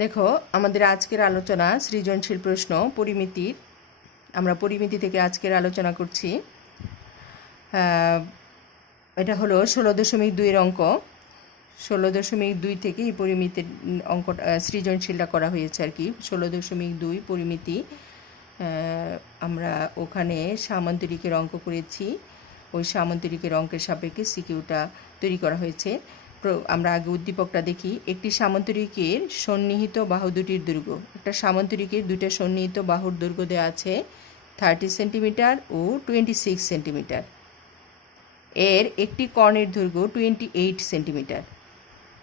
দেখো আমাদের আজকের আলোচনা সৃজনশীল প্রশ্ন পরিমিতির। আমরা পরিমিতি থেকে আজকের আলোচনা করছি। এটা হলো 16.2 অঙ্ক। 16.2 থেকে এই পরিমিতির অঙ্কটা সৃজনশীলটা করা হয়েছে আর কি। 16.2 পরিমিতি। আমরা ওখানে সামান্তরিকের অঙ্ক করেছি। ওই সামান্তরিকের অঙ্কের সাপেক্ষে সিকিউটা তৈরি করা হয়েছে। আমরা আগে উদ্দীপকটা দেখি। একটি সামান্তরিকের সন্নিহিত বাহু দুটির দৈর্ঘ্য। একটা সামান্তরিকের দুইটা সন্নিহিত বাহুর দৈর্ঘ্য দেওয়া আছে 30 সেন্টিমিটার ও 26 সেন্টিমিটার। এর একটি কর্ণের দৈর্ঘ্য 28 সেন্টিমিটার।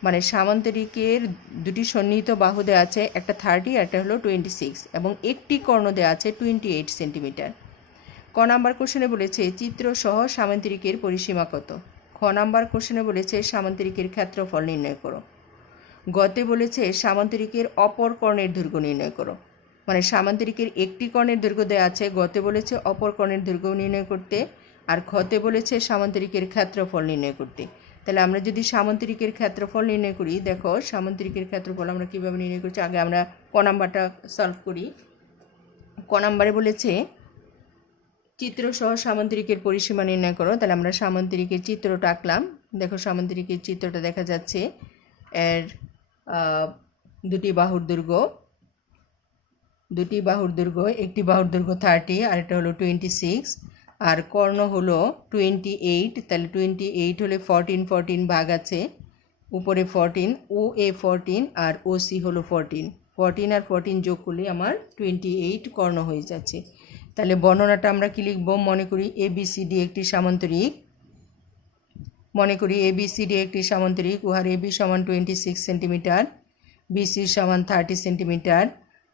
মানে সামান্তরিকের দুটি সন্নিহিত বাহু দেওয়া আছে, একটা 30 আর একটা হলো 26, এবং একটি কর্ণ দেওয়া আছে 28 সেন্টিমিটার। ক নাম্বার কোশ্চেনে বলেছে চিত্রসহ সামান্তরিকের পরিসীমা কত। খ নাম্বার কোশ্চেনে বলেছে সামান্তরিকের ক্ষেত্রফল নির্ণয় করো। গতে বলেছে সামান্তরিকের অপর কর্ণের দৈর্ঘ্য নির্ণয় করো। মানে সামান্তরিকের একটি কর্ণের দৈর্ঘ্য দেওয়া আছে, গতে বলেছে অপর কর্ণের দৈর্ঘ্য নির্ণয় করতে, আর খতে বলেছে সামান্তরিকের ক্ষেত্রফল নির্ণয় করতে। তাহলে আমরা যদি সামান্তরিকের ক্ষেত্রফল নির্ণয় করি, দেখো সামান্তরিকের ক্ষেত্রফল আমরা কীভাবে নির্ণয় করছি। আগে আমরা ক নাম্বারটা সলভ করি। ক নাম্বারে বলেছে চিত্রসহ সামান্তরিকের পরিসীমা নির্ণয় করো। তাহলে আমরা সামান্তরিকের চিত্রটা আঁকলাম। দেখো সামান্তরিকের চিত্রটা দেখা যাচ্ছে। এর দুটি বাহুর দৈর্ঘ্য, একটি বাহুর দৈর্ঘ্য 30 আর এটা হলো 26, আর কর্ণ হলো 28। তাহলে 28 হলে 14 ভাগ আছে, উপরে 14, ও এ 14 আর ও সি হলো 14 আর 14 যোগ করলে আমার 28 কর্ণ হয়ে যাচ্ছে। তাহলে বর্ণনাটা আমরা কি লিখব? মনে করি এবিসিডি একটি সামান্তরিক। উহার এবি সমান 26 সেন্টিমিটার, বিসি সমান 30 সেন্টিমিটার,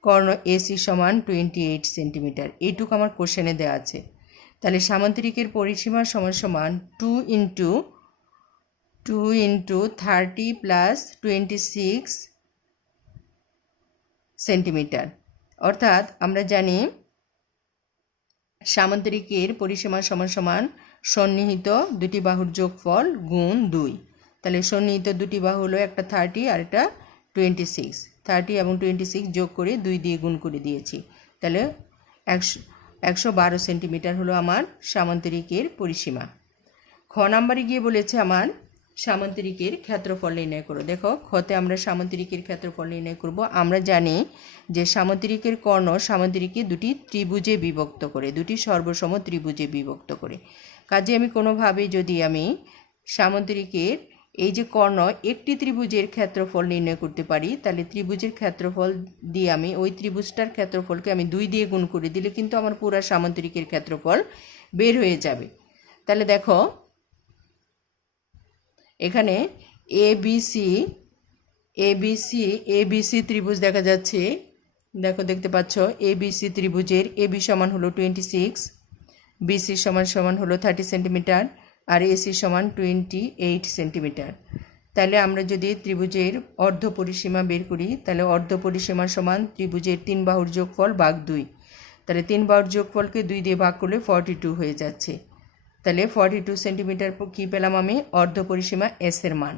কর্ণ এসি সমান 28 সেন্টিমিটার। এইটুকু আমার কোশ্চেনে দেওয়া আছে। তাহলে সামান্তরিকের পরিসীমা সমান 2 ইন্টু 30 প্লাস 26 সেন্টিমিটার। অর্থাৎ আমরা জানি সামান্তরিকের পরিসীমা সমান সন্নিহিত দুটি বাহুর যোগফল গুণ 2। তাহলে সন্নিহিত দুটি বাহু হলো একটা 30 আর একটা 26। 30 এবং 26 যোগ করে 2 দিয়ে গুণ করে দিয়েছি। তাহলে 112 সেন্টিমিটার হলো আমার সামান্তরিকের পরিসীমা। খ নাম্বারে গিয়ে বলেছে আমার সামান্তরিকের ক্ষেত্রফল নির্ণয় করো। দেখো খতে আমরা সামান্তরিকের ক্ষেত্রফল নির্ণয় করব। আমরা জানি যে সামান্তরিকের কর্ণ সামান্তরিকে দুটি ত্রিভুজে বিভক্ত করে, দুটি সর্বসম ত্রিভুজে বিভক্ত করে। কাজে আমি কোনোভাবে যদি আমি সামান্তরিকের এই যে কর্ণ একটি ত্রিভুজের ক্ষেত্রফল নির্ণয় করতে পারি, তাহলে ত্রিভুজের ক্ষেত্রফল দিয়ে আমি ওই ত্রিভুজটার ক্ষেত্রফলকে আমি 2 দিয়ে গুণ করে দিলে কিন্তু আমার পুরো সামান্তরিকের ক্ষেত্রফল বের হয়ে যাবে। তাহলে দেখো এখানে এবিসি ত্রিভুজ দেখা যাচ্ছে। দেখতে পাচ্ছ এবিসি ত্রিভুজের এবি সমান হলো 26, বিসি সমান হলো 30 সেন্টিমিটার, আর এসি সমান 28 সেন্টিমিটার। তাহলে আমরা যদি ত্রিভুজের অর্ধ পরিসীমা বের করি, তাহলে অর্ধ পরিসীমা সমান ত্রিভুজের 3 বাহুর যোগফল ভাগ 2। তাহলে 3 বাহুর যোগফলকে 2 দিয়ে ভাগ করলে 42 হয়ে যাচ্ছে। তাহলে 42 সেন্টিমিটার কী পেলাম আমি? অর্ধ পরিসীমা এস এর মান।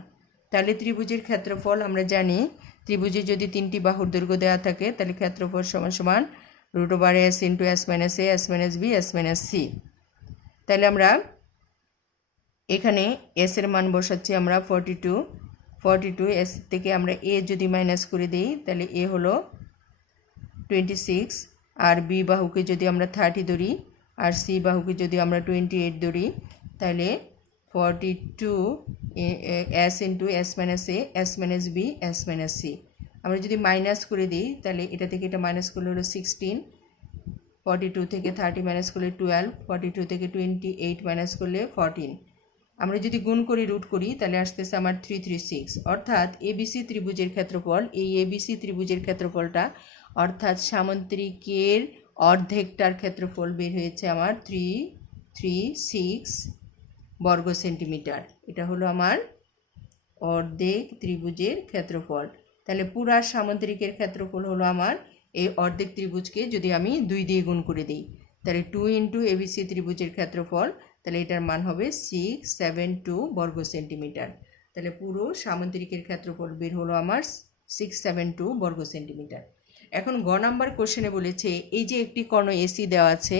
তাহলে ত্রিভুজের ক্ষেত্রফল আমরা জানি, ত্রিভুজে যদি 3টি বাহুর দৈর্ঘ্য দেওয়া থাকে তাহলে ক্ষেত্রফল সমান √s into s minus a s minus b s minus c। তাহলে আমরা এখানে এস এর মান বসাচ্ছি আমরা 42। এস থেকে আমরা এ যদি মাইনাস করে দিই তাহলে এ হলো 26, আর বি বাহুকে যদি আমরা 30 ধরি, আর সি বাহুকে যদি আমরা 28 ধরি, তাহলে 42 S into S minus A S minus B S minus C. আমরা যদি মাইনাস করে দিই তাহলে এটা থেকে এটা মাইনাস করলে হলো 16, 42 থেকে 30 মাইনাস করলে 12, 42 থেকে 28 মাইনাস করলে 14। আমরা যদি গুণ করি রুট করি তাহলে আসতেছে আমার 336। অর্থাৎ এবিসি ত্রিভুজের ক্ষেত্রফল, এই এবিসি ত্রিভুজের ক্ষেত্রফলটা অর্থাৎ সামান্তরিকের অর্ধেকটার ক্ষেত্রফল বের হয়েছে আমার 336 বর্গ সেন্টিমিটার। এটা হলো আমার অর্ধেক ত্রিভুজের ক্ষেত্রফল। তাহলে পুরা সামান্তরিকের ক্ষেত্রফল হলো আমার এই অর্ধেক ত্রিভুজকে যদি আমি 2 দিয়ে গুণ করে দিই, তাহলে 2 ইন্টু এবিসি ত্রিভুজের ক্ষেত্রফল, তাহলে এটার মান হবে 672 বর্গ সেন্টিমিটার। তাহলে পুরো সামান্তরিকের ক্ষেত্রফল বের হলো আমার 672 বর্গ সেন্টিমিটার। এখন গ নাম্বার কোশ্চেনে বলেছে এই যে একটি কর্ণ এসি দেওয়া আছে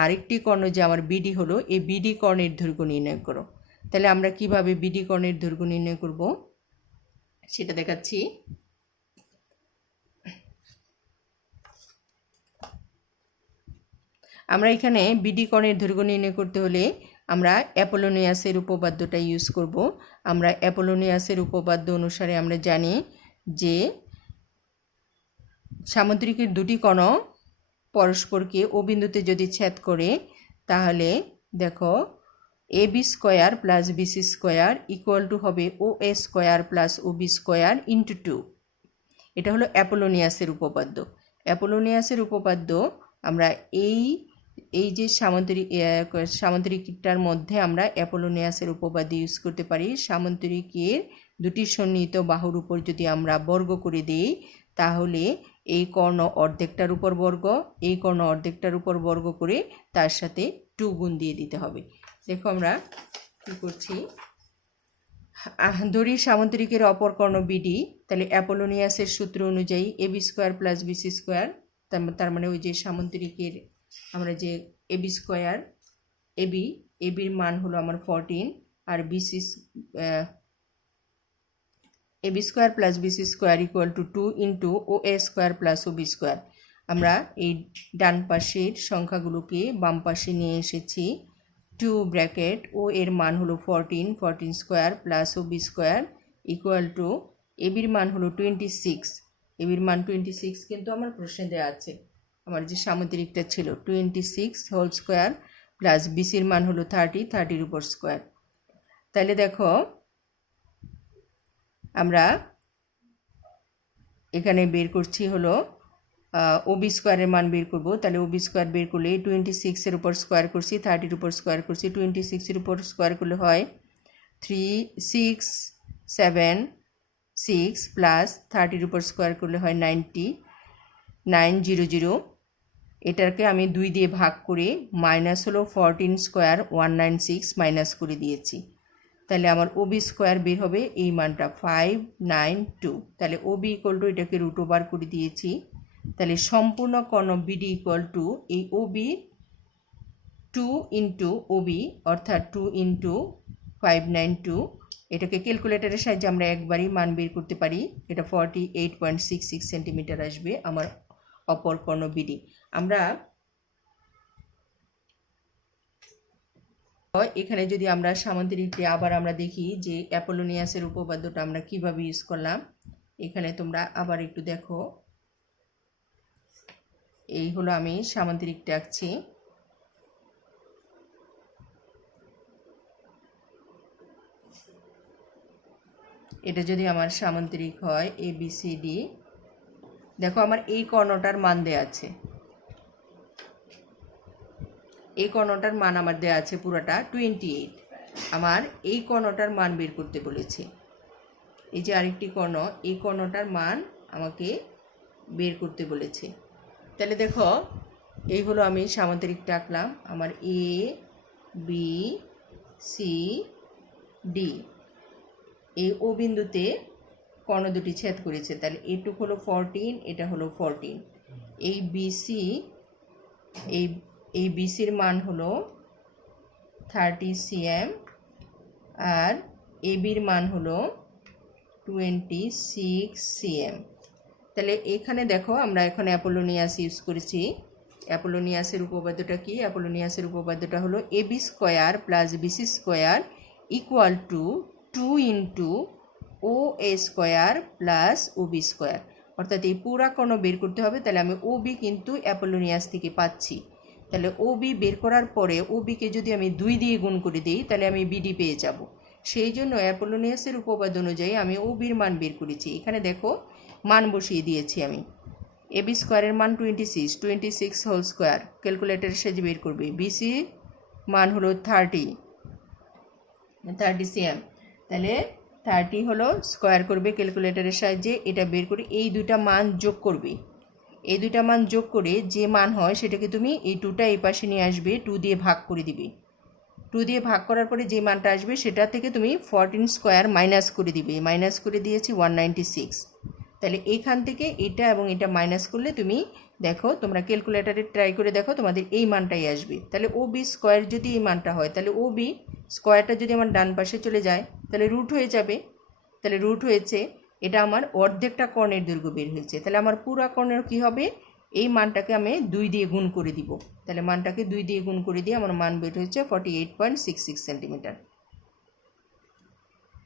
আর একটি কর্ণ যে আমার বিডি হলো, এই বিডি কর্ণের দৈর্ঘ্য নির্ণয় করো। তাহলে আমরা কিভাবে বিডি কর্ণের দৈর্ঘ্য নির্ণয় করব সেটা দেখাচ্ছি। আমরা এখানে বিডি কর্ণের দৈর্ঘ্য নির্ণয় করতে হলে আমরা অ্যাপোলোনিয়াসের উপপাদ্যটা ইউজ করব। আমরা অ্যাপোলোনিয়াসের উপপাদ্য অনুসারে আমরা জানি যে সামুদ্রিকের দুটি কণ পরস্পরকে ও বিন্দুতে যদি ছেদ করে তাহলে দেখো A B square plus BC square equal to হবে O A square plus O B square into 2। এটা হলো অ্যাপোলোনিয়াসের উপপাদ্য। অ্যাপোলোনিয়াসের উপপাদ্য আমরা এই যে সামুদ্রিকটার মধ্যে আমরা অ্যাপোলোনিয়াসের উপপাদ্য ইউজ করতে পারি। সামুদ্রিকের দুটি সন্নিহিত বাহুর উপর যদি আমরা বর্গ করে দিই তাহলে এই কর্ণ অর্ধেকটার উপর বর্গ, এই কর্ণ অর্ধেকটার উপর বর্গ করে তার সাথে 2 গুণ দিয়ে দিতে হবে। দেখো আমরা কি করছি, ধরি সামুদ্রিকের অপর কর্ণ বিডি, তাহলে অ্যাপোলোনিয়াসের সূত্র অনুযায়ী A B square plus BC square, তার মানে ওই যে সামুদ্রিকের আমরা যে এ বি স্কোয়ার এবির মান হলো আমার 14 আর BC A B square plus BC square equal to 2 into O A square plus O B square. আমরা এই ডান পাশের সংখ্যাগুলোকে বাম পাশে নিয়ে এসেছি। 2 ব্র্যাকেট ও এর মান হলো 14 square plus O B square equal to এবির মান হলো 26, এবির মান 26 কিন্তু আমার প্রশ্নে দেওয়া আছে, আমার যে সামুদ্রিকটা ছিল 26 হোল স্কোয়ার প্লাস বিসির মান হলো 30 উপর স্কোয়ার। তাহলে দেখো আমরা এখানে বের করছি হলো ও বি স্কোয়ারের মান বের করব। তাহলে ও বি স্কোয়ার বের করলে 26-এর উপর স্কোয়ার করছি, 30-র উপর স্কোয়ার করছি, 26-এর উপর স্কোয়ার করলে হয় 3676 প্লাস 30-র উপর স্কোয়ার করলে হয় 900। এটাকে আমি 2 দিয়ে ভাগ করে মাইনাস হলো 14 স্কোয়ার 196 মাইনাস করে দিয়েছি। তাহলে আমার ওবি স্কোয়ার বের হবে এই মানটা 592। তাহলে ওবি ইকুয়াল টু এটাকে রুট ওভার করে দিয়েছি। তাহলে সম্পূর্ণ কর্ণ বিডি ইকুয়াল টু এই ওবি 2 ইন্টু ওবি অর্থাৎ 2 ইন্টু 592। এটাকে ক্যালকুলেটারের সাহায্যে আমরা একবারই মান বের করতে পারি। এটা 48.66 সেন্টিমিটার আসবে আমার অপর কর্ণ বিডি। আমরা এখানে যদি আমরা সামুদ্রিকটি আবার আমরা দেখি যে অ্যাপোলোনিয়াসের উপপাদ্যটা আমরা কিভাবে ইউজ করলাম, এখানে তোমরা আবার একটু দেখো। এই হলো আমি সামুদ্রিকটা আঁকছি। এটা যদি আমার সামুদ্রিক হয় এ বি সি ডি, দেখো আমার এই কর্ণটার মান দেয়া আছে, এই কর্ণটার মান আমার দেয়া আছে পুরোটা 28। আমার এই কর্ণটার মান বের করতে বলেছে। এই যে আরেকটি কর্ণ, এই কর্ণটার মান আমাকে বের করতে বলেছে। তাহলে দেখো এই হলো আমি সামুদ্রিকটা আঁকলাম। আমার এ বি সি ডি, এই ও বিন্দুতে কর্ণ দুটি ছেদ করেছে। তাহলে এটুক হলো 14, এটা হলো 14। এই বিসি এই বিসির মান হলো 30 cm আর এবির মান হলো 26 cm। তাহলে এখানে দেখো আমরা এখন অ্যাপোলোনিয়াস ইউজ করেছি। অ্যাপোলোনিয়াসের উপপাদ্যটা কি? অ্যাপোলোনিয়াসের উপপাদ্যটা হলো A B square plus BC square equal to 2 into O A square plus O B square. অর্থাৎ এই পুরা কর্ণ বের করতে হবে। তাহলে আমি ও বি কিন্তু অ্যাপোলোনিয়াস থেকে পাচ্ছি। তাহলে ও বি বের করার পরে ও বিকে যদি আমি 2 দিয়ে গুণ করে দিই তাহলে আমি বিডি পেয়ে যাব। সেই জন্য অ্যাপোলোনিয়াসের উপপাদ্য অনুযায়ী আমি ও বির মান বের করেছি। এখানে দেখো মান বসিয়ে দিয়েছি আমি। এ বি স্কোয়ারের মান 26 হোল স্কোয়ার ক্যালকুলেটারের সাহায্যে বের করবে। বিসি মান হলো 30 cm। তাহলে 30 হলো স্কোয়ার করবে ক্যালকুলেটারের সাহায্যে, এটা বের করে এই দুইটা মান যোগ করবে। এই দুইটা মান যোগ করে যে মান হয় সেটাকে তুমি এই 2টা এই পাশে নিয়ে আসবে, 2 দিয়ে ভাগ করে দিবে। 2 দিয়ে ভাগ করার পরে যে মানটা আসবে সেটা থেকে তুমি 14 স্কোয়ার মাইনাস করে দিবে। মাইনাস করে দিয়েছি 196। তাহলে এইখান থেকে এটা এবং এটা মাইনাস করলে তুমি দেখো, তোমরা ক্যালকুলেটারে ট্রাই করে দেখো, তোমাদের এই মানটাই আসবে। তাহলে ও বি স্কোয়ার যদি এই মানটা হয়, তাহলে ও বি স্কোয়ারটা যদি আমার ডান পাশে চলে যায় তাহলে রুট হয়ে যাবে। তাহলে রুট হয়েছে, এটা আমার অর্ধেকটা কর্ণের দৈর্ঘ্য বের হয়েছে। তাহলে আমার পুরা কর্ণের কী হবে, এই মানটাকে আমি 2 দিয়ে গুণ করে দিব। তাহলে মানটাকে 2 দিয়ে গুণ করে দিয়ে আমার মান বের হয়েছে 48.66 সেন্টিমিটার।